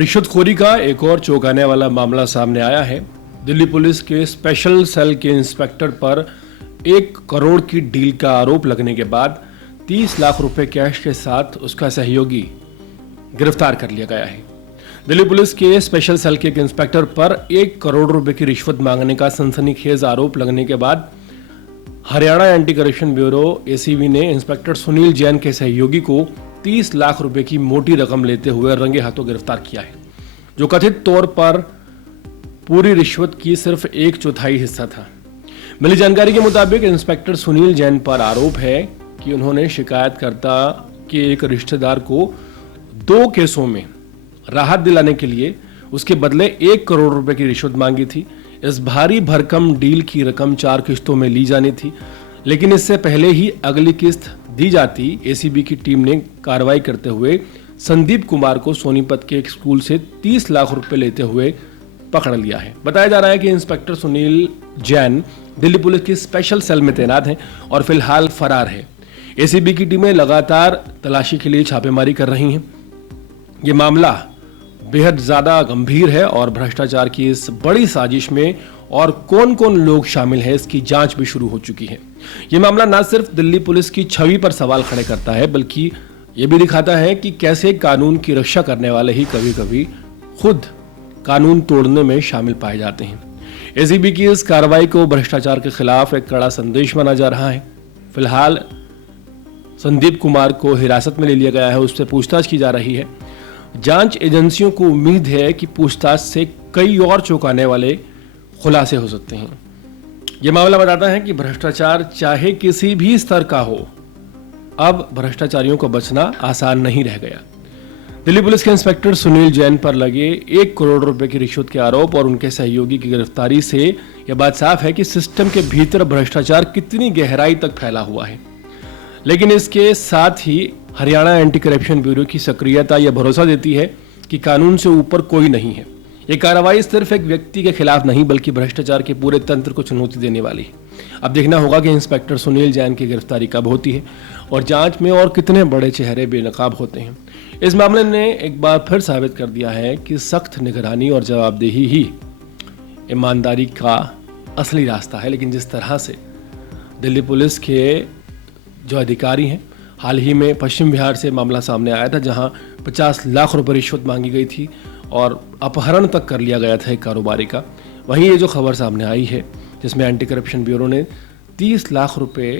रिश्वतखोरी का एक और चौंकाने वाला मामला सामने आया है। दिल्ली पुलिस के स्पेशल सेल के इंस्पेक्टर पर 1 करोड़ की डील का आरोप लगने के बाद 30 लाख रुपए कैश के साथ उसका सहयोगी गिरफ्तार कर लिया गया है। दिल्ली पुलिस के स्पेशल सेल के एक इंस्पेक्टर पर 1 करोड़ रुपए की रिश्वत मांगने का सनसनीखेज आरोप लगने के बाद Haryana anti corruption bureau ACB ने इंस्पेक्टर सुनील जैन के सहयोगी को 30 लाख रुपए की मोटी रकम लेते हुए रंगे हाथों गिरफ्तार किया है, जो कथित तौर पर पूरी रिश्वत की सिर्फ 1/4 हिस्सा था। मिली जानकारी के मुताबिक इंस्पेक्टर सुनील जैन पर आरोप है कि उन्होंने शिकायतकर्ता के एक रिश्तेदार को 2 केसों में राहत दिलाने के लिए उसके बदले 1 करोड़ रुपए की रिश्वत मांगी थी। इस भारी भरकम डील की रकम 4 किस्तों में ली जानी थी, लेकिन इससे पहले ही अगली किस्त दी जाती एसीबी की टीम ने कार्रवाई करते हुए संदीप कुमार को सोनीपत के एक स्कूल से 30 लाख रुपए लेते हुए पकड़ लिया है। बताया जा रहा है कि इंस्पेक्टर सुनील जैन दिल्ली पुलिस की स्पेशल सेल में तैनात हैं और फिलहाल फरार है। एसीबी की टीमें लगातार तलाशी के लिए छापेमारी कर रही हैं। ये मामला बेहद ज्यादा गंभीर है और भ्रष्टाचार की इस बड़ी साजिश में और कौन कौन लोग शामिल हैं इसकी जांच भी शुरू हो चुकी है। ये मामला न सिर्फ दिल्ली पुलिस की छवि पर सवाल खड़े करता है, बल्कि ये भी दिखाता है कि कैसे कानून की रक्षा करने वाले ही कभी कभी खुद कानून तोड़ने में शामिल पाए जाते हैं। एसीबी की इस कार्रवाई को भ्रष्टाचार के खिलाफ एक कड़ा संदेश माना जा रहा है। फिलहाल संदीप कुमार को हिरासत में ले लिया गया है, उससे पूछताछ की जा रही है। जांच एजेंसियों को उम्मीद है कि पूछताछ से कई और चौंकाने वाले खुलासे हो सकते हैं। यह मामला बताता है कि भ्रष्टाचार चाहे किसी भी स्तर का हो, अब भ्रष्टाचारियों को बचना आसान नहीं रह गया। दिल्ली पुलिस के इंस्पेक्टर सुनील जैन पर लगे 1 करोड़ रुपए की रिश्वत के आरोप और उनके सहयोगी की गिरफ्तारी से यह बात साफ है कि सिस्टम के भीतर भ्रष्टाचार कितनी गहराई तक फैला हुआ है। लेकिन इसके साथ ही हरियाणा एंटी करप्शन ब्यूरो की सक्रियता यह भरोसा देती है कि कानून से ऊपर कोई नहीं है। ये कार्रवाई सिर्फ एक व्यक्ति के खिलाफ नहीं, बल्कि भ्रष्टाचार के पूरे तंत्र को चुनौती देने वाली है। अब देखना होगा कि इंस्पेक्टर सुनील जैन की गिरफ्तारी कब होती है और जांच में और कितने बड़े चेहरे बेनकाब होते हैं। इस मामले ने एक बार फिर साबित कर दिया है कि सख्त निगरानी और जवाबदेही ही ईमानदारी का असली रास्ता है। लेकिन जिस तरह से दिल्ली पुलिस के जो अधिकारी हैं, हाल ही में पश्चिम बिहार से मामला सामने आया था जहां 50 लाख रुपए रिश्वत मांगी गई थी और अपहरण तक कर लिया गया था एक कारोबारी का। वहीं ये जो खबर सामने आई है जिसमें एंटी करप्शन ब्यूरो ने 30 लाख रुपए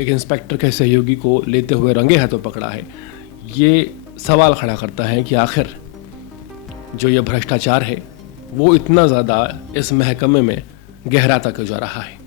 एक इंस्पेक्टर के सहयोगी को लेते हुए रंगे हाथों पकड़ा है, ये सवाल खड़ा करता है कि आखिर जो ये भ्रष्टाचार है वो इतना ज़्यादा इस महकमे में गहराता क्यों जा रहा है।